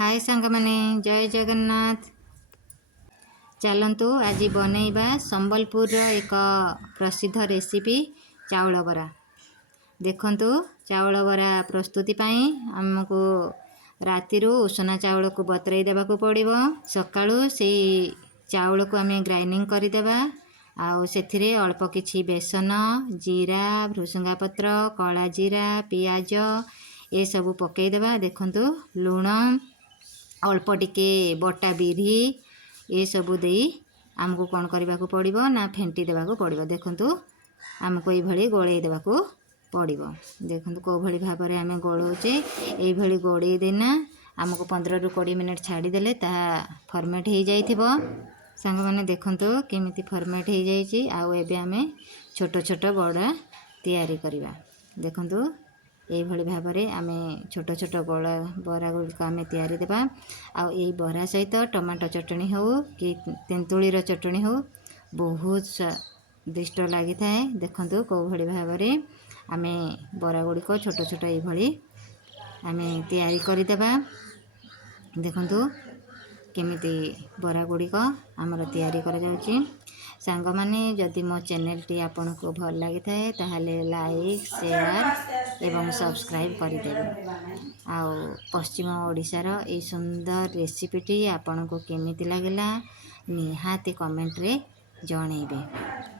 हाय सांग माने जय जगन्नाथ। चलतु आज बनैबा संबलपुर एक प्रसिद्ध रेसिपी चाउल बरा। देखंतु चाउल बरा प्रस्तुति पाई हमको राति उषना चाउल को बतराई देवा को पड़िबो। सकाळु से चाउल को आमे ग्राइंडिंग करि देबा आउ सेथिरे अल्प किछि बेसन जीरा भृसंगा पत्र कला जीरा पियाज ए सबु पकई देबा। देखंतु लूण अल्प टिके बटा बिरी ये सबू दे आमको कौन करने को पड़ो ना फेंटी देवा पड़ो। देखंतु आमको ये गोले देवा पड़ो। देखंतु कौ भली भाव में आम गोलाउचे ये गोड़े देना आमको 15 ରୁ 20 मिनट छाड़ीदे ता फर्मेट हो जाइथिबो। सांग माने देखंतु केमिति फर्मेट हो जाइछि। आउ एबे आमे छोट छोट बड़ा तैयारी करिबा। देखंतु ये भाव में आम छोट छोट बड़ा बरा गुड़िक आम तैयारी देबा। आउ ये बरा सहित टमाटो चटनी हो कि तेंतुलीर चटनी हो बहुत स्वादिष्ट लगी थाए। देखंतु कौ भली भाव में आम बरा गुड़िक छोट छोट ये आम तैयारी करदेबा। देखंतु केमिति बरा गुड़िक आमर तैयारी करा जाउछि। सांग माने जदि मो चैनल टी आपन को भल लगी थाए ताहले लाइक शेयर एवं सब्सक्राइब करदेबे। आउ पश्चिम ओडिशार ए सुंदर रेसिपीटी आपन को केमिति लागला निहाती कमेंट रे जणेबे।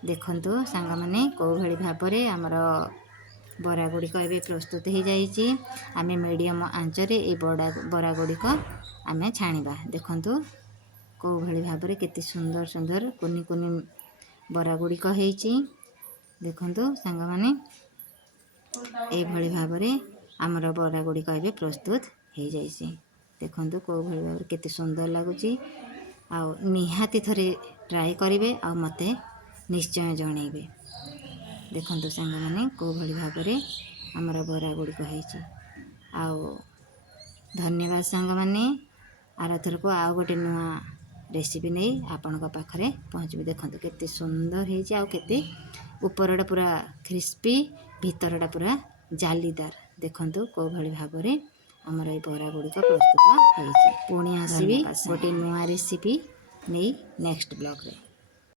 देखंतु सांग माने को भली भाव रे हमर बरा गुड़िक एबे प्रस्तुत हो जाइछि। आमे मीडियम आंच रे ए बरा गुड़िक आमे छाणीबा। देखंतु को भली भाव में केते सुंदर सुंदर कुनी कुनी बरा गुड़िक होइछि। देखंतु सांग माने ए भली भाव में आमर बरा गुड़िक एबे प्रस्तुत हो जाइछि। देखंतु को भली भाव केते सुंदर लागुछि। आउ निहाती थरे ट्राई करिवे आ मते निश्चय जणेबे। देखंतु सांग माने को भली भाव में आमर बरा गुड़िक होइछि। आउ धन्यवाद सांग माने। आर थर को आउ गोटे नुआ रेसिपी नहीं आपण पाखरे पहुँचबी। देखंतु केते सुंदर होइछि आउ केते ऊपरटा पूरा क्रिस्पी भीतरटा पूरा जालीदार। देखंतु को भली भाव में आमर ए बरा गुड़िक प्रस्तुत होइछि। पुणी आसीबी गोटे नुआ रेसिपी नहीं नेक्स्ट ब्लॉग रे।